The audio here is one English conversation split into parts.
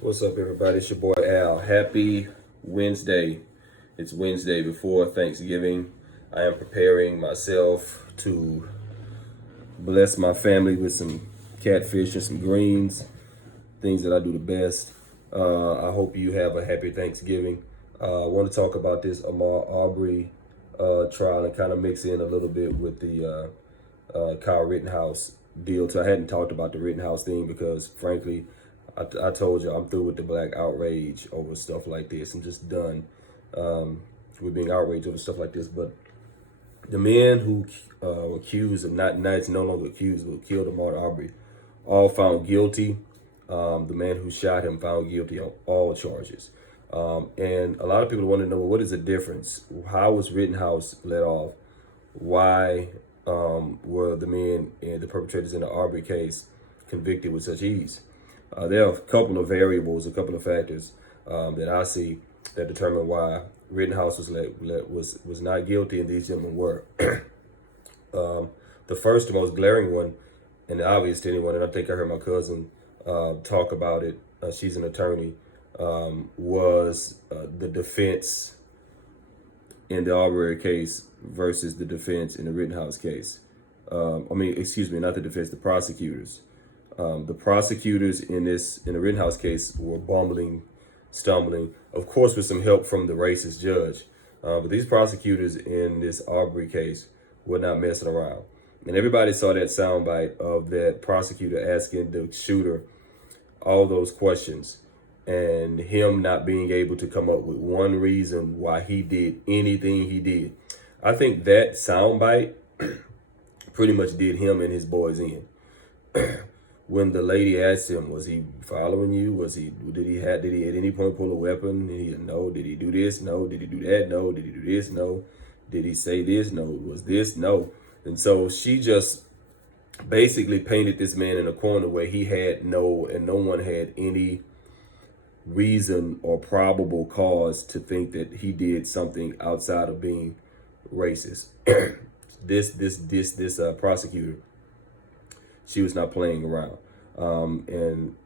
What's up, everybody? It's your boy Al. Happy Wednesday. It's Wednesday before Thanksgiving. I am preparing myself to bless my family with some catfish and some greens, things that I do the best. I hope you have a happy Thanksgiving. I want to talk about this Ahmaud Arbery trial and kind of mix in a little bit with the Kyle Rittenhouse deal. So I hadn't talked about the Rittenhouse thing because, frankly, I told you I'm through with the black outrage over stuff like this. I'm just done with being outraged over stuff like this. But the men who were accused of it's no longer accused, but killed Ahmaud Arbery, all found guilty. The man who shot him found guilty on all charges. And a lot of people want to know, well, what is the difference? How was Rittenhouse let off? Why were the men and the perpetrators in the Arbery case convicted with such ease? There are a couple of variables, a couple of factors that I see that determine why Rittenhouse was not guilty and these gentlemen were. The first, the most glaring one, and obvious to anyone, and I think I heard my cousin talk about it. She's an attorney. Was the defense in the Arbery case versus the defense in the Rittenhouse case. Excuse me, not the defense, the prosecutors. The prosecutors in the Rittenhouse case were bumbling, stumbling, of course with some help from the racist judge. But these prosecutors in this Arbery case were not messing around. And everybody saw that soundbite of that prosecutor asking the shooter all those questions and him not being able to come up with one reason why he did anything he did. I think that soundbite pretty much did him and his boys in. When the lady asked him, was he following you? Did he at any point pull a weapon? No. Did he do this? No. Did he do that? No. Did he do this? No. Did he say this? No. Was this? No. And so she just basically painted this man in a corner where he had no one had any reason or probable cause to think that he did something outside of being racist. This prosecutor, she was not playing around. And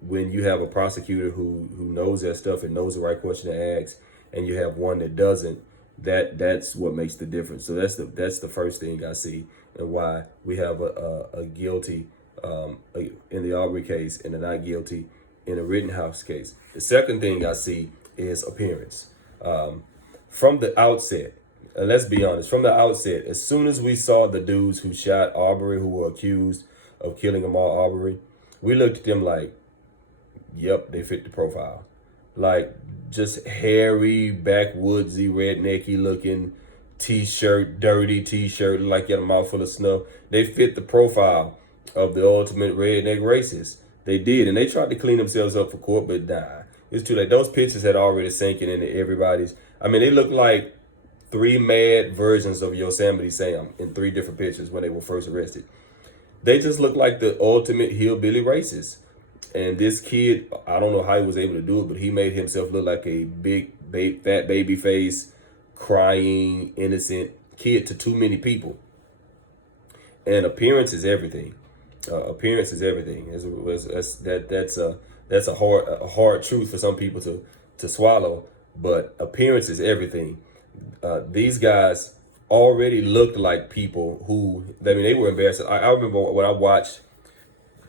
when you have a prosecutor who knows that stuff and knows the right question to ask, and you have one that doesn't, that's what makes the difference. So that's the first thing I see, and why we have a guilty in the Arbery case and a not guilty in a Rittenhouse case. The second thing I see is appearance. From the outset, and let's be honest, from the outset, as soon as we saw the dudes who shot Arbery, who were accused of killing Ahmaud Arbery, we looked at them like, yep, they fit the profile. Like, just hairy, backwoodsy, rednecky looking t-shirt, dirty t-shirt, like you had a mouthful of snuff. They fit the profile of the ultimate redneck racist. They did, and they tried to clean themselves up for court, but nah, it's too late. Those pictures had already sinking into everybody's. I mean, they looked like three mad versions of Yosemite Sam in three different pictures when they were first arrested. They just look like the ultimate hillbilly racist. And this kid, I don't know how he was able to do it, but he made himself look like a big, fat baby face, crying, innocent kid to too many people. And appearance is everything. Appearance is everything. That's a hard truth for some people to swallow. But appearance is everything. These guys already looked like people who, they were embarrassed. I remember when I watched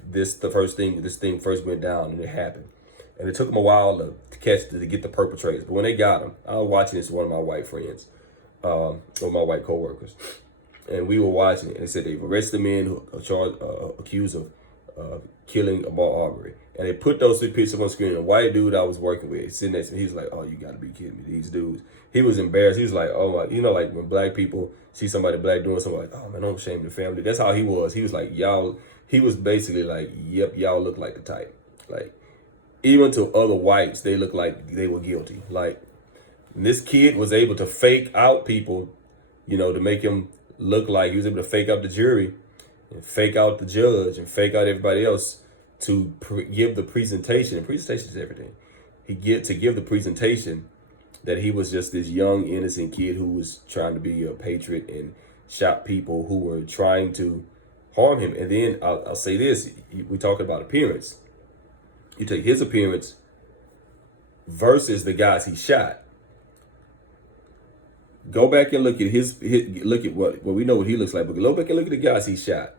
this thing first went down and it happened. And it took them a while to get the perpetrators. But when they got them, I was watching this with one of my white friends, or my white coworkers. And we were watching it, and they said they've arrested the men who are accused of killing Ahmaud Arbery. And they put those three pictures up on the screen. A white dude I was working with, sitting next to me, he's like, "Oh, you gotta be kidding me, these dudes." He was embarrassed. He was like, "Oh my," like when black people see somebody black doing something, like, "Oh man, don't shame the family." That's how he was. He was like, "Y'all," he was basically like, "Yep, y'all look like the type." Like, even to other whites, they looked like they were guilty. Like, this kid was able to fake out people, to make him look like he was able to fake out the jury and fake out the judge and fake out everybody else to give the presentation. And presentation is everything. To give the presentation that he was just this young, innocent kid who was trying to be a patriot and shot people who were trying to harm him. And then I'll say this, we talking about appearance. You take his appearance versus the guys he shot. Go back and look at look at what we know what he looks like, but go back and look at the guys he shot.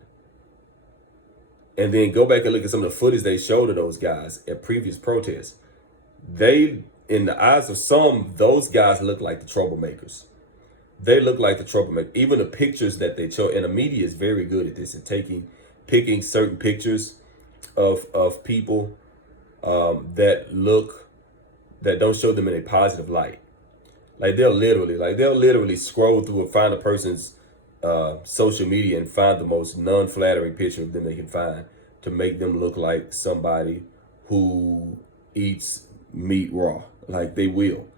And then go back and look at some of the footage they showed of those guys at previous protests. They, in the eyes of some, those guys look like the troublemakers. They look like the troublemaker. Even the pictures that they show, and the media is very good at this, at picking certain pictures of people that don't show them in a positive light. Like they'll literally scroll through and find a person's social media and find the most non-flattering picture of them they can find to make them look like somebody who eats meat raw. Like they will.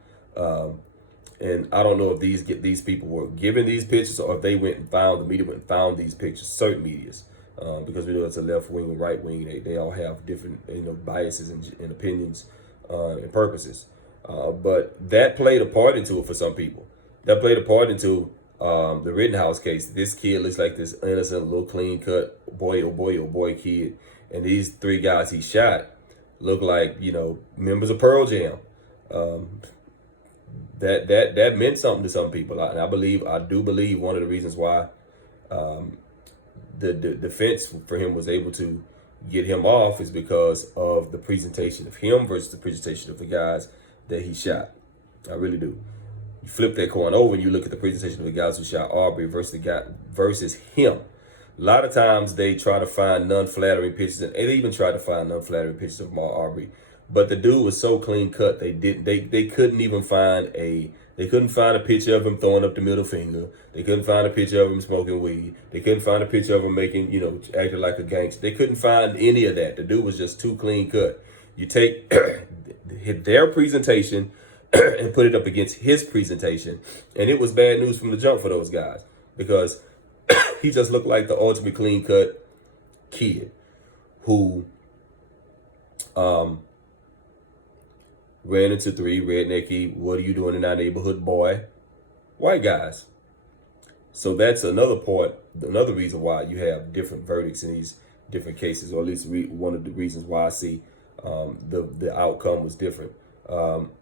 And I don't know if these people were given these pictures or if they went and found, the media went and found these pictures, certain medias, because we know it's a left wing and right wing. They all have different biases and opinions and purposes. But that played a part into it for some people. That played a part into the Rittenhouse case. This kid looks like this innocent, little clean cut boy, oh boy kid. And these three guys he shot look like, members of Pearl Jam. That meant something to some people. And I do believe one of the reasons why the defense for him was able to get him off is because of the presentation of him versus the presentation of the guys that he shot. I really do. You flip that coin over and you look at the presentation of the guys who shot Arbery versus him. A lot of times they try to find non-flattering pictures, and they even tried to find non-flattering pictures of Ahmaud Arbery. But the dude was so clean cut, they couldn't find a picture of him throwing up the middle finger. They couldn't find a picture of him smoking weed. They couldn't find a picture of him acting like a gangster. They couldn't find any of that. The dude was just too clean cut. You take their presentation and put it up against his presentation, and it was bad news from the jump for those guys because he just looked like the ultimate clean cut kid who ran into three rednecky, what are you doing in our neighborhood, boy? White guys. So that's another reason why you have different verdicts in these different cases, or at least one of the reasons why I see the outcome was different.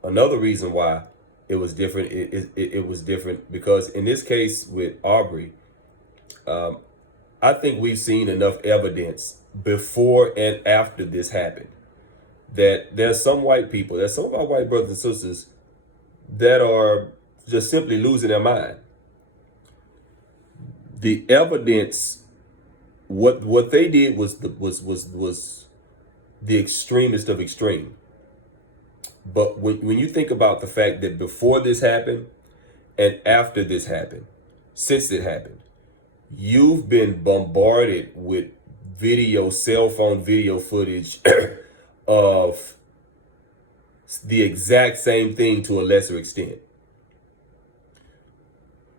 Another reason why it was different, it was different because in this case with Arbery, I think we've seen enough evidence before and after this happened that there's some of our white brothers and sisters that are just simply losing their mind. The evidence, what they did was the extremest of extreme. But when you think about the fact that before this happened and after this happened, since it happened, you've been bombarded with cell phone video footage of the exact same thing to a lesser extent.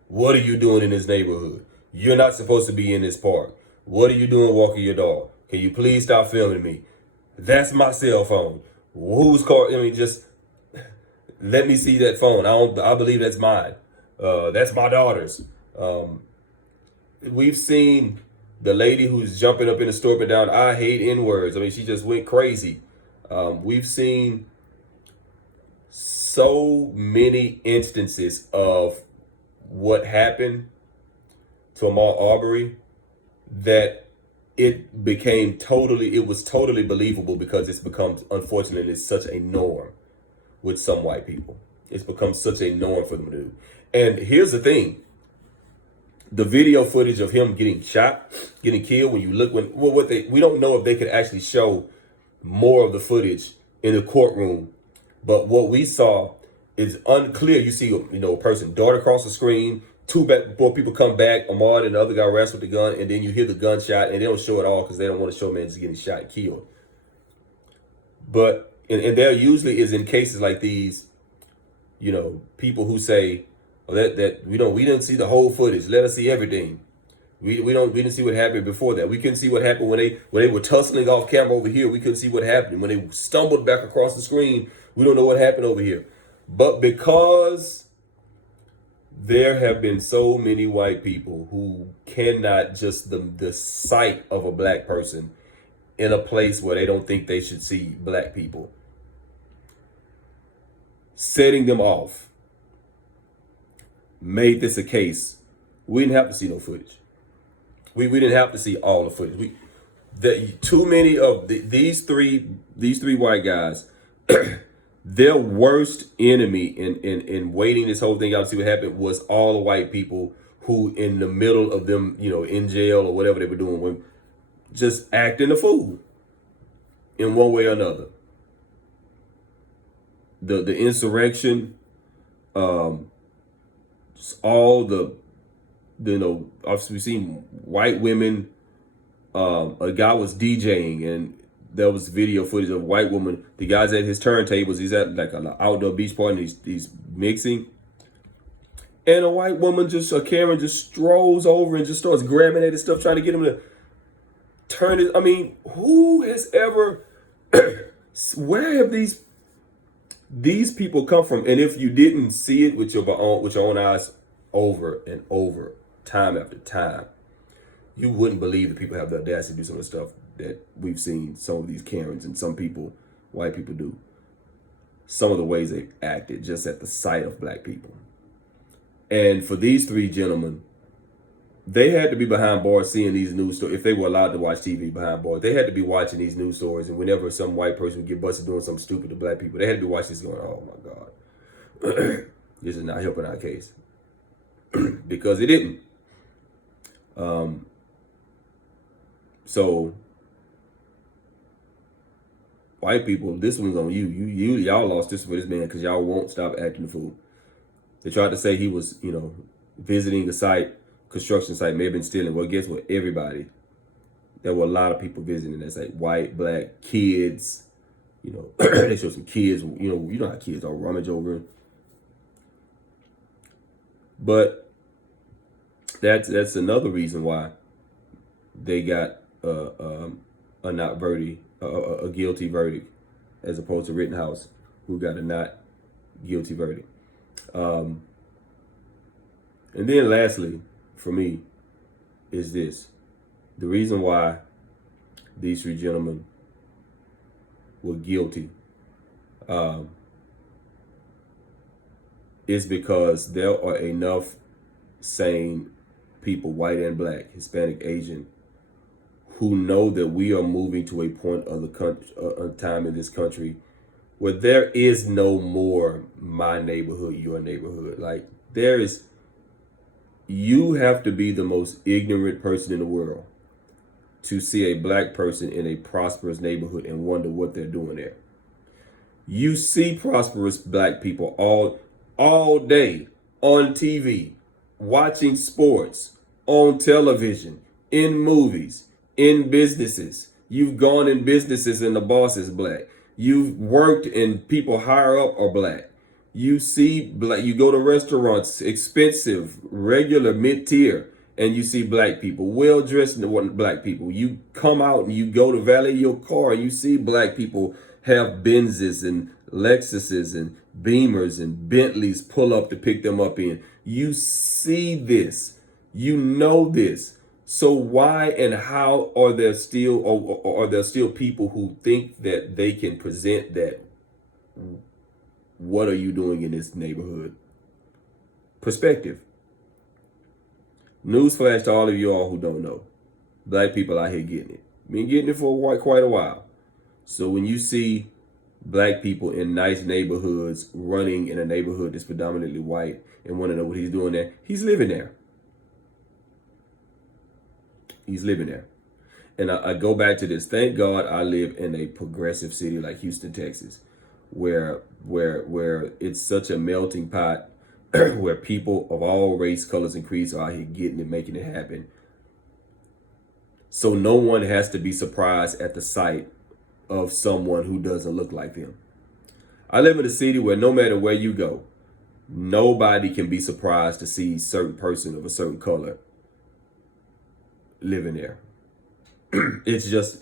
What are you doing in this neighborhood? You're not supposed to be in this park. What are you doing walking your dog? Can you please stop filming me? That's my cell phone. Whose car? Just let me see that phone. I believe that's mine. That's my daughter's. We've seen the lady who's jumping up in the store but down, I hate N-words. She just went crazy. We've seen so many instances of what happened to Ahmaud Arbery that it was totally believable because it's become, unfortunately, it's such a norm with some white people. It's become such a norm for them to do. And here's the thing. The video footage of him getting shot, getting killed, we don't know if they could actually show more of the footage in the courtroom, but what we saw is unclear. You see, a person dart across the screen, before people come back, Ahmaud and the other guy wrestle with the gun, and then you hear the gunshot, and they don't show it all because they don't want to show a man just getting shot and killed. But and there usually is in cases like these, people who say, that we didn't see the whole footage. Let us see everything. We didn't see what happened before that. We couldn't see what happened when they were tussling off camera over here. We couldn't see what happened when they stumbled back across the screen. We don't know what happened over here. But because there have been so many white people who cannot just the sight of a black person in a place where they don't think they should see black people, setting them off, made this a case. We didn't have to see no footage. We didn't have to see all the footage. Too many of these three white guys, their worst enemy in waiting this whole thing out to see what happened was all the white people who, in the middle of them, in jail or whatever they were doing, were just acting a fool in one way or another. The insurrection, all the, obviously we've seen white women. A guy was DJing, and there was video footage of a white woman. The guy's at his turntables. He's at like an outdoor beach party, and he's mixing. And a white woman Karen just strolls over and just starts grabbing at his stuff, trying to get him to turn it. I mean, who has ever, where have these people come from? And if you didn't see it with your own eyes over and over, time after time, you wouldn't believe that people have the audacity to do some of the stuff that we've seen some of these Karens and some people, white people, do. Some of the ways they acted just at the sight of black people. And for these three gentlemen, they had to be behind bars seeing these news stories. If they were allowed to watch TV behind bars, they had to be watching these news stories. And whenever some white person would get busted doing something stupid to black people, they had to be watching this going, oh my God, this is not helping our case. Because it didn't. So white people, this one's on you. Y'all lost this for this man because y'all won't stop acting the fool. They tried to say he was, visiting a construction site, may have been stealing. Well, guess what? Everybody. There were a lot of people visiting that site. White, black, kids. They showed some kids. You know how kids are, rummage over. But that's another reason why they got a guilty verdict, as opposed to Rittenhouse, who got a not guilty verdict. And then lastly, for me, is this. The reason why these three gentlemen were guilty is because there are enough sane people, white and black, Hispanic, Asian, who know that we are moving to a point of the country, time in this country where there is no more my neighborhood, your neighborhood. Like, you have to be the most ignorant person in the world to see a black person in a prosperous neighborhood and wonder what they're doing there. You see prosperous black people all day on TV, watching sports, on television, in movies, in businesses. You've gone in businesses and the boss is black. You've worked and people higher up are black. You see black, you go to restaurants, expensive, regular, mid-tier, and you see black people, well-dressed black people. You come out and you go to valet your car and you see black people have Benzes and Lexuses and Beamers and Bentleys pull up to pick them up in. You see this. You know this. So why and how are there still people who think that they can present that? What are you doing in this neighborhood? Perspective. Newsflash to all of you all who don't know. Black people out here getting it. Been getting it for quite a while. So when you see black people in nice neighborhoods running in a neighborhood that's predominantly white and want to know what he's doing there, he's living there. He's living there. And I go back to this. Thank God I live in a progressive city like Houston, Texas, where it's such a melting pot, where people of all race, colors, and creeds are out here getting it, making it happen. So no one has to be surprised at the sight of someone who doesn't look like them. I live in a city where no matter where you go, nobody can be surprised to see a certain person of a certain color living there. We're just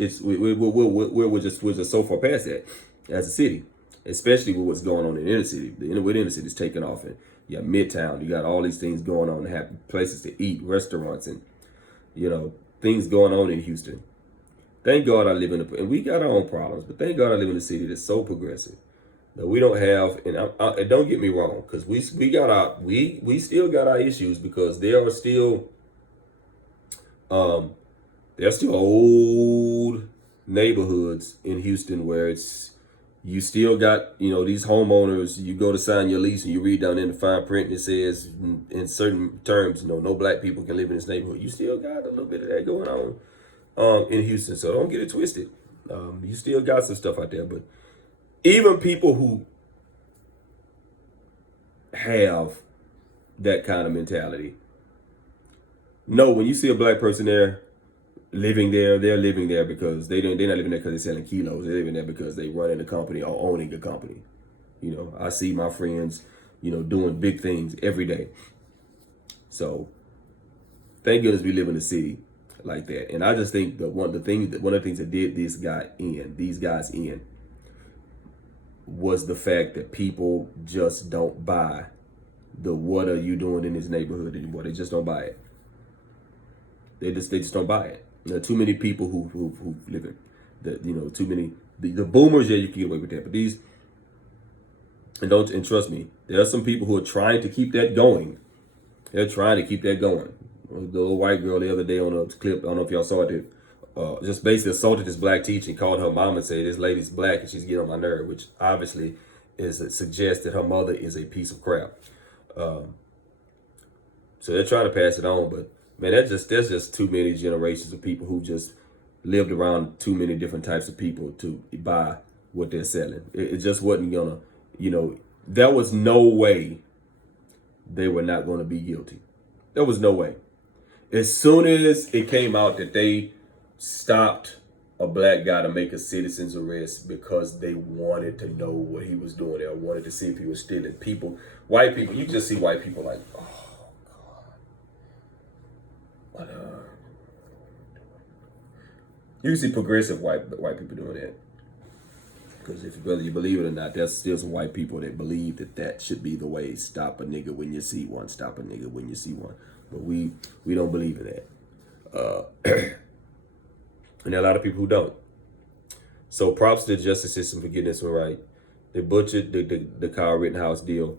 so far past that as a city, especially with what's going on in the inner city. The inner city is taking off, and you got Midtown. You got all these things going on, have places to eat, restaurants, and things going on in Houston. Thank God I live in and we got our own problems, but thank God I live in a city that's so progressive that we don't have. And don't get me wrong, because we got our we still got our issues, because um there are still old neighborhoods in Houston where you still got, these homeowners. You go to sign your lease and you read down in the fine print and it says in certain terms, no black people can live in this neighborhood. You still got a little bit of that going on in Houston, so don't get it twisted. You still got some stuff out there, but even people who have that kind of mentality know when you see a black person there living there, they're living there because they're not living there because they're selling kilos. They're living there because they running a company or owning a company. I see my friends, doing big things every day. So thank goodness we live in a city like that. And I just think that one of the things that did these guys in was the fact that people just don't buy the "what are you doing in this neighborhood" anymore. They just don't buy it. They just don't buy it. There are too many people who live in too many the boomers. Yeah, you can get away with that, but these and trust me, there are some people who are trying to keep that going. They're trying to keep that going. The little white girl the other day on a clip, I don't know if y'all saw it, just basically assaulted this black teacher and called her mom and said, "This lady's black and she's getting on my nerve," which obviously suggests that her mother is a piece of crap. So they're trying to pass it on, but man, there's just too many generations of people who just lived around too many different types of people to buy what they're selling. It just wasn't gonna, there was no way they were not going to be guilty. There was no way. As soon as it came out that they stopped a black guy to make a citizen's arrest because they wanted to know what he was doing, they wanted to see if he was stealing. White people, you just see white people like, oh God, you can see progressive white people doing that. Because whether you believe it or not, there's still some white people that believe that should be the way. Stop a nigga when you see one. Stop a nigga when you see one. But we don't believe in that. And there are a lot of people who don't. So props to the justice system for getting this one right. They butchered the Kyle Rittenhouse deal,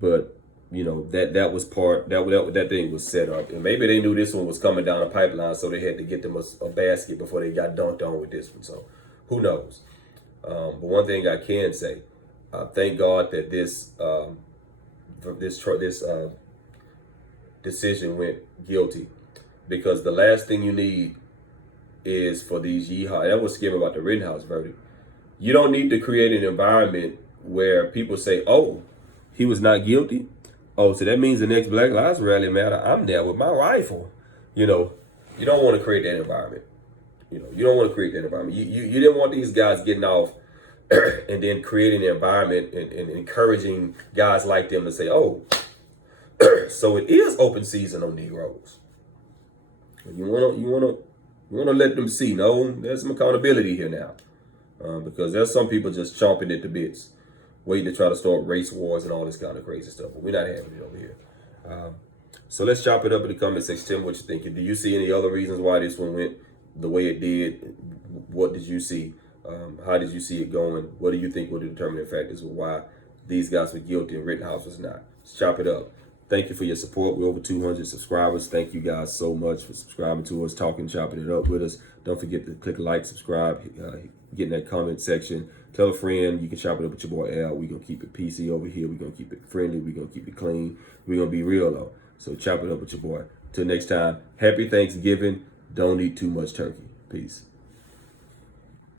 but that was that thing was set up, and maybe they knew this one was coming down the pipeline, so they had to get them a basket before they got dunked on with this one. So who knows? But one thing I can say, thank God that this decision went guilty, because the last thing you need is for these yeehaw. That was scary about the Rittenhouse verdict. You don't need to create an environment where people say, "Oh, he was not guilty. Oh, so that means the next Black Lives Rally, man, I'm there with my rifle." You don't want to create that environment. You don't want to create that environment. You didn't want these guys getting off and then creating an environment and encouraging guys like them to say, "Oh, so it is open season on Negroes." You wanna let them see, no, there's some accountability here now, because there's some people just chomping at the bits, waiting to try to start race wars and all this kind of crazy stuff. But we're not having it over here. So let's chop it up in the comment section. Tell me what you're thinking. Do you see any other reasons why this one went the way it did? What did you see? How did you see it going? What do you think were the determining factors of why these guys were guilty and Rittenhouse was not? Let's chop it up. Thank you for your support. We're over 200 subscribers. Thank you guys so much for subscribing to us, talking, chopping it up with us. Don't forget to click like, subscribe, get in that comment section. Tell a friend. You can chop it up with your boy Al. We're going to keep it PC over here. We're going to keep it friendly. We're going to keep it clean. We're going to be real, though. So chop it up with your boy. Till next time, happy Thanksgiving. Don't eat too much turkey. Peace.